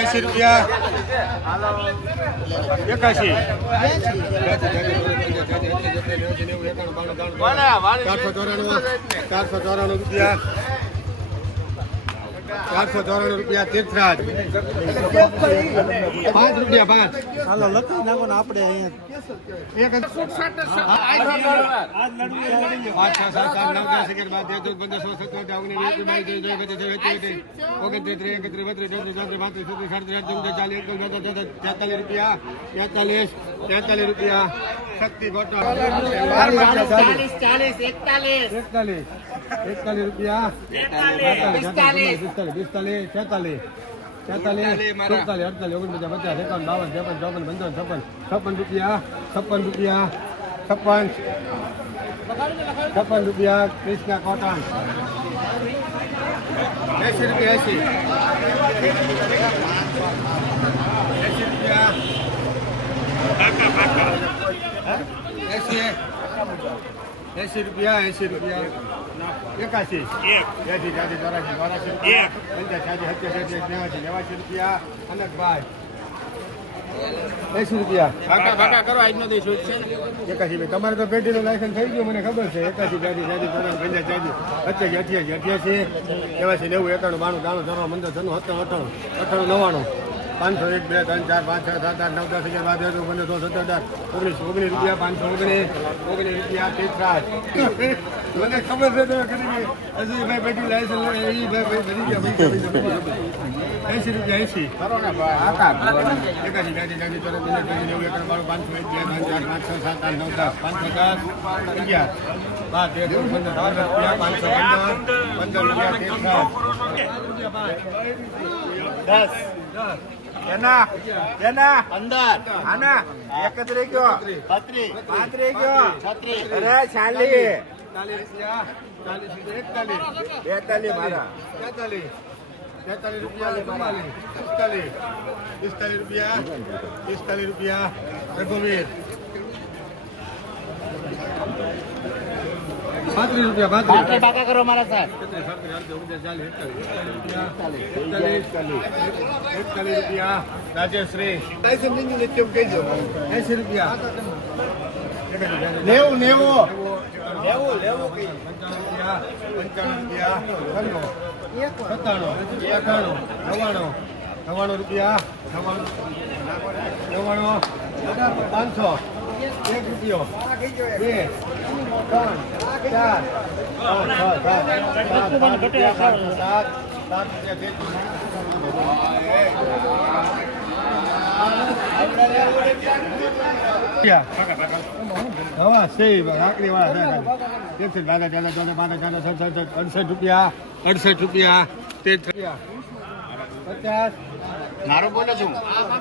એંસી રૂપિયા. એકાશી. ચારસો ચોરાણું. ચારસો ચોરાણું રૂપિયા. ચારસો ચોરાણું રૂપિયા તીર્થરાજ. પાંચ રૂપિયા પાંચ હાલો લખી નાખો ને આપણે એકતાલીસ. એકતાલીસ રૂપિયા. પિસ્તાલીસ પિસ્તાલીસ છેતાલીસ. છેતાલીસ. સુડતાલીસ અડતાલીસ. ઓગણપચાસ પચાસ એકાવન બાવન ત્રેપન ચોપન પંચાવન છપ્પન. છપ્પન રૂપિયા. છપ્પન રૂપિયા. છપ્પન. છપ્પન રૂપિયા. કૃષ્ણા કોટન. એસી રૂપિયા એસી. એસી રૂપિયા. એસી. એસી રૂપિયા એસી રૂપિયા. એકાશી. એસી ચાલી ચોરાશી ચોરાશી રૂપિયા. પંચાસી સત્યાસી નેવાસી નેવાસી રૂપિયા. અનકભાઈ એસી રૂપિયા. ભાગા ભાગા કરો આજનો દિવસ છે એકાશી ભાઈ તમારે તો પેટીનું લાયસન્સ થઈ ગયું મને ખબર છે. એકાશી ચાલી ચાલી ચોરાસી પંચાસી ચાલી અઠ્યાસી અઠ્યાસી અઠ્યાસી નેવાસી નેવું એકાણું બાણું ત્રાણું ધરવા મંદર છન્નું સત્તાણું અઠાણું અઠાણું નવ્વાણું. પાંચસો એક બે ત્રણ ચાર પાંચ છ સાત આઠ નવ દસ અગિયાર બાર તેર પંદર સોળ સત્તર અઢાર ઓગણીસ ઓગણીસ રૂપિયા પાંચસો ઓગણીસ ઓગણીસ રૂપિયા તેત્રાસ મને ખબર છે તમે કરી. હજી ભાઈ પેટી લાયસન્સ લે, એ ભાઈ ભાઈ ભરી ગયા. એંસી રૂપિયા એંસી એકાશી ગાડી ત્યાસી ચોરાસી પંચાસી ત્યાસી નેવું એકર બાર પાંચસો એક બે ત્રણ ચાર પાંચ છ સાત આઠ નવ દસ પાંચસો દસ અગિયાર બાર તેર પંદર રૂપિયા પાંચસો પંદર પંદર રૂપિયા તેત્રાજ દસ. એના એના. અંદર. આના. એકત્રી ગયો. છત્રી પાંત્રી ગયો. છત્રી અરે ચાલી બેતાલી મારા. તેતાલીસ રૂપિયા ચુમ્માલીસ પિસ્તાલીસ પિસ્તાલીસ રૂપિયા. પિસ્તાલીસ રૂપિયા રઘુવીર. પાંત્રીસ રૂપિયા બાકી પાંત્રીસ બાકા કરો મારા સાહેબ. એકતાલીસ રૂપિયા. રાજેશ્રી. એસી રૂપિયા. નેવું નેવું. લેવું લેવું પંચાણું રૂપિયા. પંચાણું. રૂપિયા સત્તાણું. અઠાણું નવ્વાણું. નવ્વાણું રૂપિયા. નવ્વાણું. નવ્વાણું. પાંચસો. એક રૂપિયો ચાર સાત સાત હવા સેઈ લાકડી વાળા એકસઠ બાગા ચાલો ચાલો બાગા ચાલો સડસઠ અડસઠ રૂપિયા અડસઠ રૂપિયા તે રૂપિયા પચાસ મારું બોલો છું.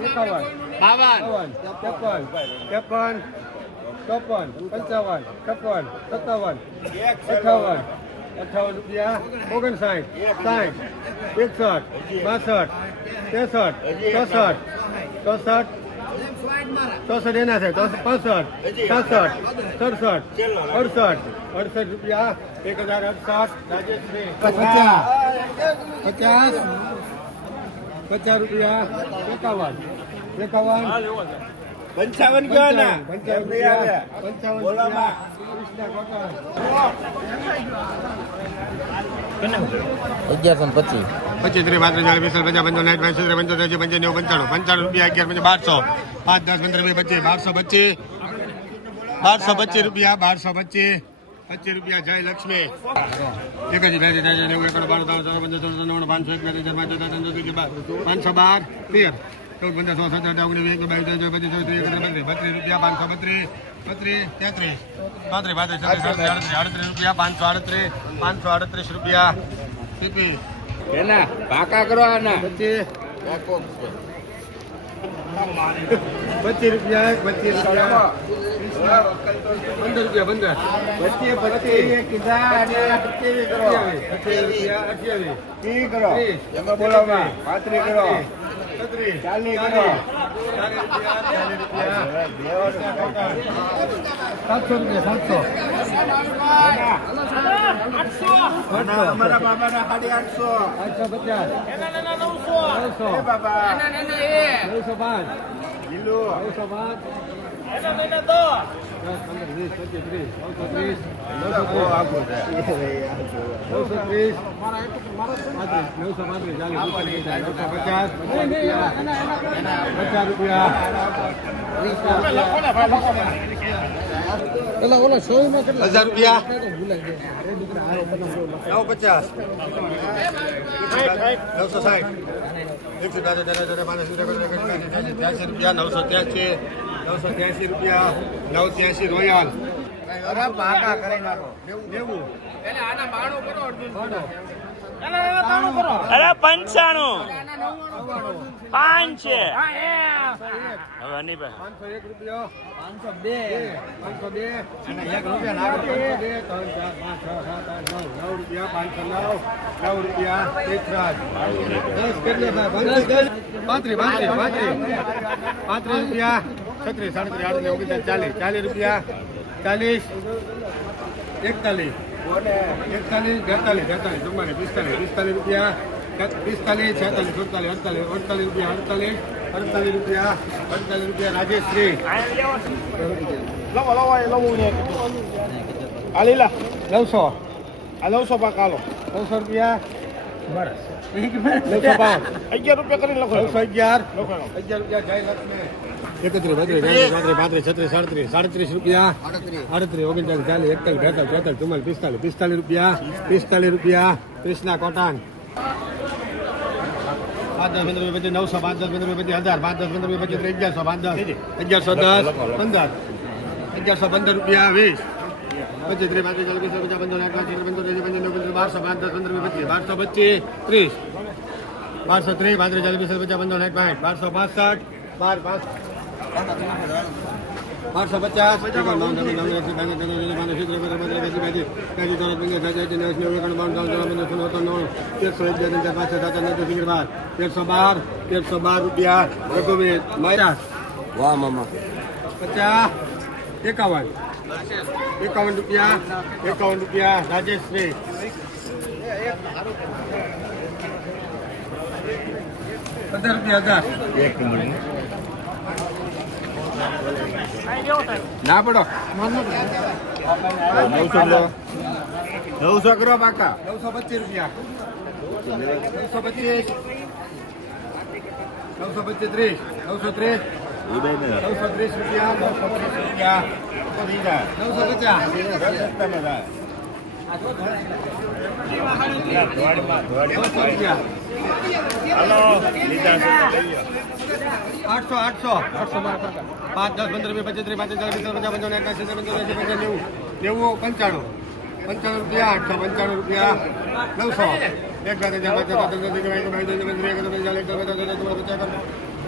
એકાવન બાવન. ત્રેપન. ત્રેપન. ચોપન. પંચાવન. છપ્પન. સત્તાવન. અઠાવન. અઠાવન રૂપિયા. ઓગણસાઠ. સાઠ. એકસઠ. બાસઠ. ત્રેસઠ. ચોસઠ. ચોસઠ. ચોસઠ એના છે. પાસઠ. છાસઠ. સડસઠ. અડસઠ. અડસઠ રૂપિયા. એક હજાર અડસઠ. રાજેશભાઈ પચાસ. પચાસ. પચાસ રૂપિયા. એકાવન. એકાવન પંચાવન ગયો ને પંચાવન અગિયારસો પચીસ પચીસ ત્રીસ પાંત્રીસ ચાલીસ પિસ્તાલીસ પચાસ પંચાવન સાઠ પાંચ સત્તર પંચોતેર એંસી પંચાણું પંચાણું પંચાણું રૂપિયા અગિયાર પંચાસ બારસો પાંચ દસ પંદર રૂપિયા પચીસ બારસો પચીસ બારસો પચીસ રૂપિયા બારસો પચીસ પચીસ રૂપિયા જય લક્ષ્મી એક હજી બે પાંચસો એક પાંચ છ પાંચસો બાર તેર ચૌદ પંદર સો સત્તર અઢાર ઓગણીસ એક બાવીસ ત્રેવીસ ચોવીસ પચીસ ત્રીસ બત્રીસ બત્રીસ રૂપિયા પાંચસો બત્રીસ બત્રીસ તેત્રીસ. પાંત્રીસ પાંત્રીસ રૂપિયા પાંચસો આડત્રીસ પાંચસો રૂપિયા. પીપી એના ભાકા કરો આના. પચીસ. પચીસ રૂપિયા પચીસ રૂપિયા. પંદર રૂપિયા પંદર. પચીસ પચીસ. કીધા અને અઠ્યાવીસ અઠ્યાવીસ કરો. બોલાવવા. પાંત્રી કરો. સાતસો રૂપિયા. સાતસો અમારા બાબાના સાડી આઠસો આઠસો પચાસ નવસો બાબા નવસો પાંચ નવસો પાંચ ચાલીસ નવસો પચાસ. પચાસ હજાર રૂપિયા નવ પચાસ નવસો સાઠ એકસો રૂપિયા નવસો ત્યાસી નવસો ત્યાસી રૂપિયા નવ ત્યાસી રોયાલ. પાકા કરી નાખો. નેવું. અરે પંચાણું. પાંચ છે. હવે નહીં આઠ પાંત્રીસ પાંત્રીસ પાંત્રીસ. પાંત્રીસ પાંત્રીસ રૂપિયા છત્રીસ સાડત્રીસ આડત્રીસ ઓગણીસ ચાલીસ ચાલીસ રૂપિયા ચાલીસ એકતાલીસ. એકતાલીસ બેતાલીસ બેતાલીસ ચુમ્માલીસ પિસ્તાલીસ પિસ્તાલીસ રૂપિયા પિસ્તાલીસ છેતાલીસ સુડતાલીસ અડતાલીસ અડતાલીસ રૂપિયા અડતાલીસ અડતાલીસ રૂપિયા અડતાલીસ રૂપિયા રાજેશ્રી. લીલા નવસો આ નવસો પાકા લો નવસો રૂપિયા અગિયાર રૂપિયા કરીને લખો. નવસો અગિયાર. અગિયાર રૂપિયા જય લક્ષ્મી એકત્રીસ બત્રીસ પાંત્રીસ પાંત્રીસ છત્રીસ સાડત્રીસ સાડત્રીસ રૂપિયા. આડત્રીસ. ઓગણચાલીસ ચાલીસ એકતાલીસ બેતાલીસ તેતાલીસ ચુમ્માલીસ પિસ્તાલીસ પિસ્તાલીસ રૂપિયા પિસ્તાલીસ રૂપિયા કૃષ્ણા કોટાન. પાંચ દસ પંદર પછી નવસો પાંચ દસ પંદર પછી હજાર પાંચ દસ પંદર પચીસ અગિયારસો પાંચ દસ અગિયારસો દસ પંદર. અગિયારસો પંદર રૂપિયા વીસ. પચીસ ત્રીસ પાંત્રીસ ચાલીસ પિસ્તાલીસ પચાસ પંદર આઠ પાંચ પંદર ત્રીસ પંદર પંદર બારસો પાંચ દસ પંદર વીસ પચીસ બારસો પચીસ ત્રીસ બારસો ત્રીસ પાંત્રીસ ચાલીસ પિસ્તાલીસ પચાસ પંદર આઠ પાંચ બારસો પાસઠ બાર પાંચ બારસો પચાસ એકાવન બાવન ત્રેપન ચોપન એંસી બાસઠ ત્રેપન ચોપન પંદર સિત્તેર પંદર પંદર એંસી બાસી ત્યાંસી ચોરાસી પંદર સાતસી નેવું નેવું એકાણું બાવન ત્રાણું ચોરાણું પંદર સોળ સત્તાવન નવ્વાણું તેરસો એક બે ત્રણ ચાર પાંચ છ સાત આઠ નવ દસ અગિયાર બાર તેરસો બાર તેરસો બાર રૂપિયા રઘુવીર પચાસ વાહ મામા પચાસ એકાવન એકાવન રૂપિયા એકાવન રૂપિયા રાજેશભાઈ પંદર રૂપિયા હજાર. ના. પડો. નવસો નવસો કરો પાકા. નવસો પચીસ રૂપિયા. નવસો પચીસ. નવસો પચીસ ત્રીસ. નવસો ત્રીસ. નવસો ત્રીસ રૂપિયા નવસો ત્રીસ રૂપિયા નવસો પચાસ નવસો રૂપિયા આઠસો આઠસો આઠસો પાંચ દસ પંદર વીસ પચીસ ત્રીસ પાંત્રીસ ચાલીસ પિસ્તાલીસ પચાસ પંચાવન એકાસી સિત્તેર પંચાવન એંસી પંચાવન નેવું નેવું પંચાણું પંચાણું રૂપિયા આઠસો પંચાણું રૂપિયા નવસો એક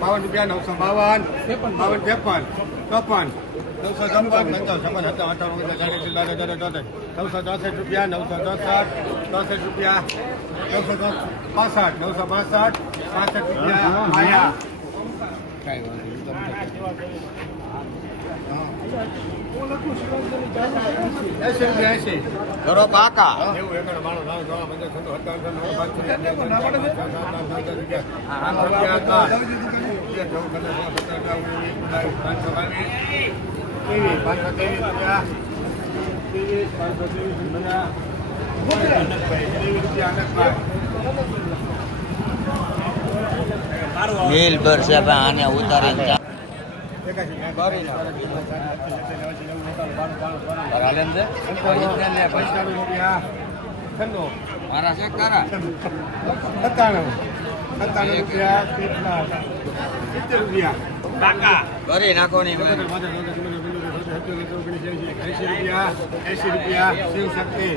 બાવન રૂપિયા નવસો બાવન બાવન ત્રેપન, ચોપન, નવસો ચોપન પંચાવન છપ્પન સત્તાવન અઠાવન નવસો ચોસઠ રૂપિયા, નવસો ચોસઠ ચોસઠ રૂપિયા, નવસો પાસઠ નવસો પાસઠ પાસઠ રૂપિયા આયા. કરો પાકા એવું એકડ માણસ લાવો, દવા, પંદર, સત્તર, અઠ્ઠાવન, નવ્વાણું, પાંચસો, પાંચસો, પાંચસો રૂપિયા હતા. રૂપિયા ચૌદ, પંદર, સોળ, સત્તર, અઢાર, ઓગણીસ, બાવીસ, પાંચસો બાવીસ, ત્રેવીસ, પાંચસો ત્રેવીસ રૂપિયા ત્રેવીસ, પાંચસો ત્રેવીસ રૂપિયા ત્રેવીસ રૂપિયા અનંતભાઈ. મિલ પર છે ભાઈ આને ઉતારીને કરી નાખો ને એસી રૂપિયા એસી રૂપિયા શિવ શક્તિ